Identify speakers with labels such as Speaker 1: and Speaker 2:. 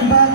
Speaker 1: Bye.